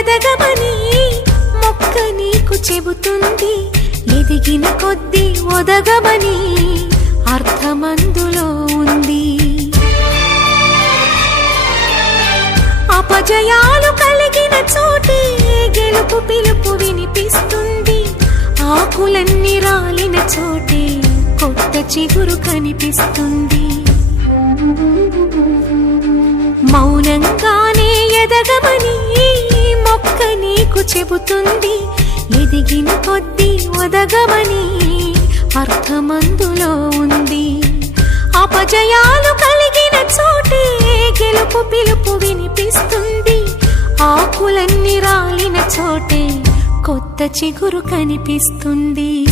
ఎదగమని మొక్క నీకు చెబుతుంది. ఎదిగిన కొద్దీ ఒదగమని అర్థమందులో ఉంది. అపజయాలు కలిగిన చోటే గెలుపు పిలుపు వినిపిస్తుంది. ఆకులన్నీ రాలిన చోటే కొత్త చిగురు కనిపిస్తుంది. మౌనంగానే ఎదగమని మొక్క నీకు చెబుతుంది. ఎదిగిన కొద్దీ ఒదగమని అర్థమందులో ఉంది. అపజయాలు కలిగిన చోటే గెలుపు పిలుపు వినిపిస్తుంది. ఆకులన్నీ రాలిన చోటే కొత్త చిగురు కనిపిస్తుంది.